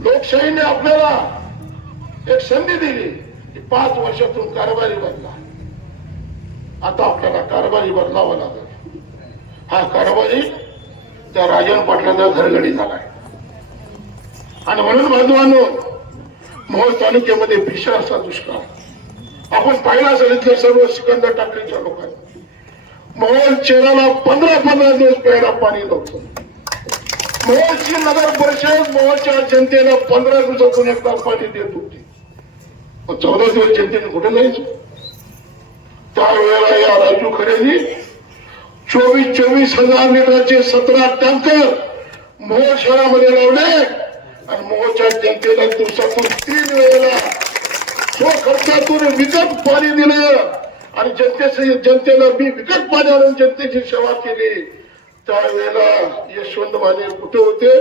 लोकशाहीने आपल्याला एक संधी दिली की पाच वर्षातून कारभारी बदला. आता आपल्याला कारभारी बदलावा लागेल. हा कारभारी त्या राजन पाटलाचा घरगडी झालाय. आणि म्हणून बांधवांनो मोहोळ तालुक्यामध्ये भीषण असा दुष्काळ. आपण पाहिला असेल इथल्या सर्व सिकंदर टाकळीच्या लोकांनी. मोहोळ चेहऱ्याला पंधरा पंधरा दिवस प्यायला पाणी नव्हतं. मोहोळची नगर परिषद मोहोळच्या जनतेला पंधरा दिवसातून एकदा पाणी देत होती. चौदा दिवस जनतेने कुठे जायचं त्यावेळेला या राजू खरेदी चोवीस चोवीस हजार लिटरचे सतरा टँकर मोहोळ शहरामध्ये लावले आणि मोहोळच्या जनतेला दिवसातून तीन वेळेला तो खर्चातून विकत पाणी दिलं. आणि जनतेचे जनतेला मी विकत पाणी आणून जनतेची सेवा केली. त्यावेळेला यशवंत माने कुठे होते?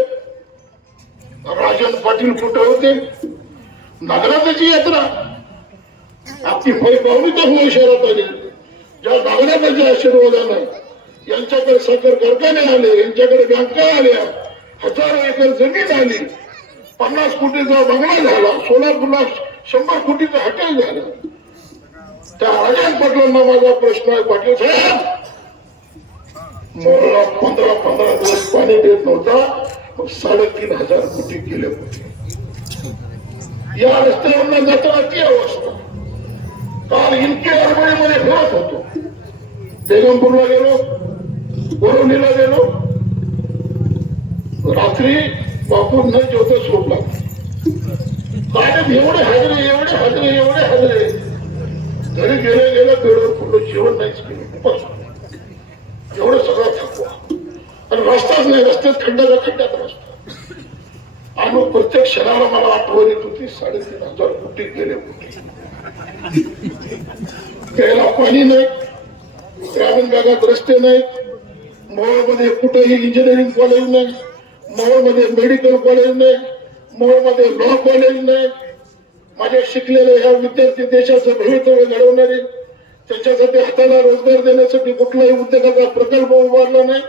राजन पाटील कुठे होते? नागराजाची यात्रा. आपली फै पाहुणी तर होऊ शहरात आली. ज्या नागराजाच्या आशीर्वादानं यांच्याकडे साखर कारखाने आले यांच्याकडे बँका आल्या हजारो एकर जमीन आली. पन्नास कोटीचा बंगला झाला सोलापूरला शंभर कोटीचं हॉटेल झालं. त्या राजन पाटलांना माझा प्रश्न आहे पाटील साहेब मोहला पंधरा पंधरा दिवस पाणी देत नव्हता मग साडेतीन हजार कोटी गेले होते या रस्त्यावरनं जाताना ती अवस्था काल इनके मध्ये फिरत होतो. बेगमपूरला गेलो बोरवणीला गेलो रात्री बापू न जेवता झोपला काय एवढे हाजरे एवढे हजरे एवढे हजरे. घरी गेले गेलं बेडवर कुठलं जेवण नाहीच केलं. उपास एवढं सगळं थकवा. आणि रस्ताच नाही रस्त्यात खड्ड्याचा खड्ड्यात रस्ता. आणि मग प्रत्येक क्षणाला मला आठवण येत होती साडेतीन हजार कोटी गेले कोटी प्यायला पाणी नाही ग्रामीण भागात रस्ते नाहीत मोहोळमध्ये कुठेही इंजिनिअरिंग कॉलेज नाही मोहोळमध्ये मेडिकल कॉलेज नाही मोहोळमध्ये लॉ कॉलेज नाही. माझ्या शिकलेले ह्या विद्यार्थी देशाचं भवितव्य घडवणारे त्याच्यासाठी हाताला रोजगार देण्यासाठी कुठलाही उद्योगाचा प्रकल्प उभारला नाही.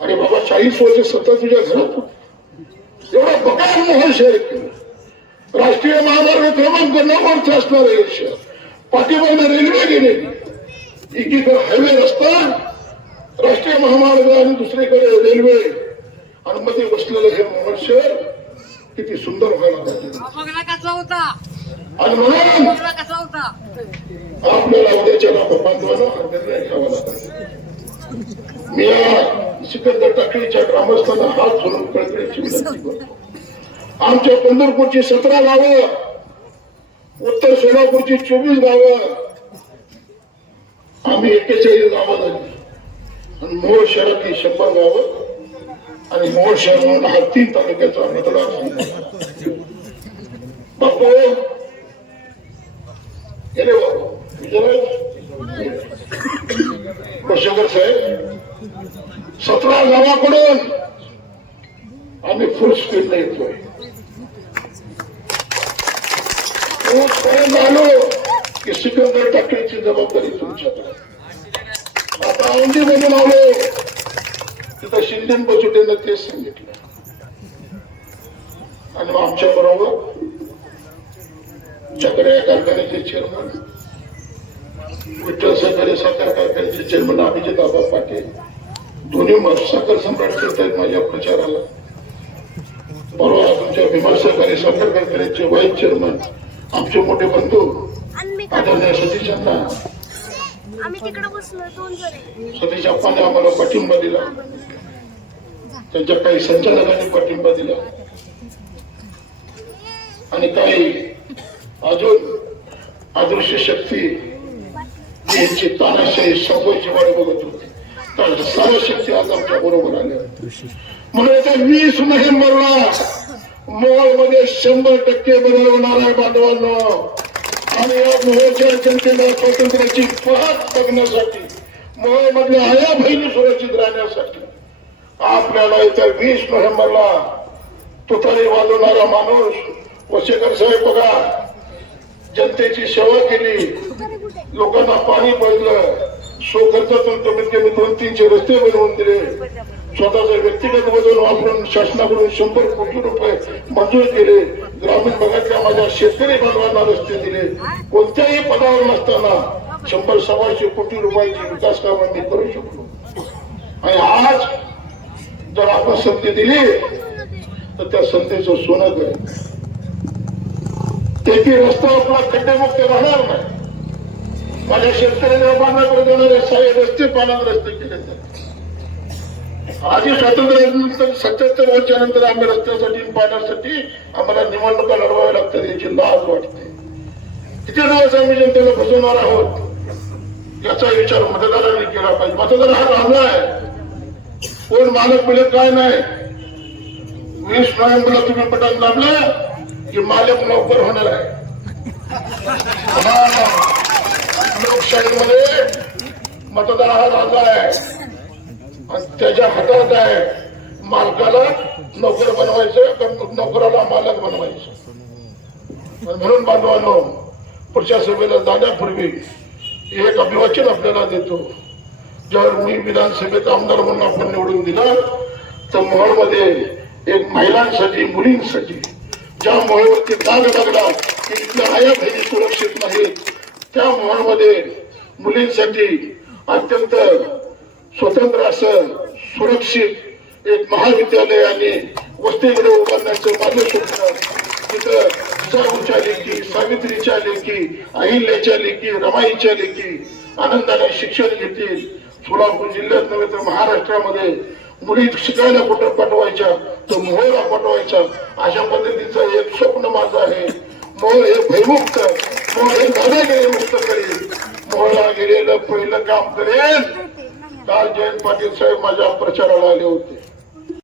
आणि बाबा चाळीस वर्ष सतत तुझ्या घरात. एवढा बकार मोहन शहर केलं. राष्ट्रीय महामार्ग क्रमांक नव्वदचे असणार हे शहर. पाठीमागनं रेल्वे गेलेली. एकीकडे हायवे रस्ता राष्ट्रीय महामार्ग आणि दुसरीकडे रेल्वे आणि मध्ये बसलेलं हे मोहन शहर किती सुंदर व्हायला पाहिजे. बघला कसा होता? आणि म्हणून बघला कसा होता निर्णय घ्यावा लागेल मी या सिकंदर टाकळीच्या ग्रामस्थांना हात धरून कळकळीची विनंती करतो आमच्या पंढरपूरची सतरा गावं उत्तर सोलापूरची चोवीस गावं. आम्ही एकेचाळीस गावं झाली. आणि मोहोळ शहरातली शंभर गावं आणि मोहोळ शहर म्हणून हा तीन तालुक्याचा मतदार बापू गेले बाबू विजय कोशेकर साहेब सतरा आम्ही फुल स्पीड येतोय. पर्यंत की सिकंदर टाकळीची जबाबदारी तुमच्याकडे. आता औंधी मधून आलो तिथं शिंदे बचुटेनं तेच सांगितलं. आणि मग आमच्या बरोबर चक्र या कारखान्याचे चेअरमन विठ्ठल सहकारी साखर कारखान्याचे चेअरमन अभिजित आबा पाटील दोन्ही साखर सम्राट करत आहेत माझ्या प्रचाराला. परवा तुमच्या भीमा सहकारी साखर कारखान्याचे व्हाईस चेअरमन आमचे मोठे बंधू आदरणीय सतीश अण्णा. आम्ही तिकडे बसलो दोन जण. सतीश अप्पाने आम्हाला पाठिंबा दिला. त्यांच्या काही संचालकांनी पाठिंबा दिला. आणि काही अजून अदृश्य शक्ती यांची तानाशाही संपवायची वाट बघत होती. सर्व शक्ती आज आमच्या बरोबर आल्या म्हणून येत्या वीस नोव्हेंबरला मोहोळमध्ये शंभर टक्के बदलवणार आहे बांधवांनो. आणि या मोहोळच्या जनतेला स्वातंत्र्याची पहाट बघण्यासाठी मोहोळ मधल्या आया बहिणी सुरक्षित राहण्यासाठी आपल्याला येत्या वीस नोव्हेंबरला तुतारी वाजवणारा माणूस वसेकर साहेब बघा. जनतेची सेवा केली. लोकांना पाणी पडलं. सो खर्चातून कमीत म्हणजे कमी दोन तीनशे रस्ते बनवून दिले. स्वतःचा व्यक्तिगत वजन वापरून शासनाकडून शंभर कोटी रुपये मंजूर केले. ग्रामीण भागातल्या माझ्या शेतकरी बांधवांना रस्ते दिले. कोणत्याही पदावर नसताना शंभर सव्वाशे कोटी रुपयाची विकास कामं मी करू शकलो. आणि आज जर आपण संधी दिली तर त्या संधीचं सोनं करेल तेथे रस्ता आपला खड्डेमुक्त राहणार नाही. माझ्या शेतकरी लोकांना रस्ते पालन रस्ते केले आधी स्वातंत्र्यानंतर सत्याहत्तर वर्षानंतर आम्ही रस्त्यासाठी पाण्यासाठी आम्हाला निवडणुका लढवाव्या लागतात याची लाज वाटते. किती दिवस आम्ही जनतेला फसवणार आहोत याचा विचार मतदारांनी केला पाहिजे. मतदार हा राजा आहे. कोण मालक मिळेल काय नाही. वीस नोव्हेंबरला तुम्ही बटन दाबलं की मालक नोकर होणार आहे. हा. लोकशाहीमध्ये मतदार हा राजा आहे. आणि त्याच्या हातात आहे मालकाला नोकर बनवायचं नोकराला मालक बनवायचं. म्हणून बांधवांनो पुढच्या सभेला जाण्यापूर्वी एक अभिवाचन आपल्याला देतो. जर मी विधानसभेत आमदार म्हणून आपण निवडून दिला तर मोहोळमध्ये एक महिलांसाठी मुलींसाठी ज्या मोहोळवरती दाग लागला की इथल्या आया बहिणी सुरक्षित नाहीत. त्या मोहोळमध्ये मुलींसाठी अत्यंत स्वतंत्र असं सुरक्षित एक महाविद्यालय आणि वस्तीमध्ये उभारण्याचं माझं स्वप्न. तिथं जिजाऊच्या लेखी सावित्रीच्या लेखी अहिल्याच्या लेखी रमाईच्या लेखी आनंदाने शिक्षण घेतील. सोलापूर जिल्ह्यात नव्हे तर महाराष्ट्रामध्ये मुली शिकायला कुठं पाठवायच्या? तर मोहळा पाठवायचा. अशा पद्धतीचं एक स्वप्न माझं आहे. मोह हे भयमुक्त मुक्त करेल मोहळा गेलेलं पहिलं काम करेल काल जयंत पाटील साहेब माझ्या प्रचाराला आले होते.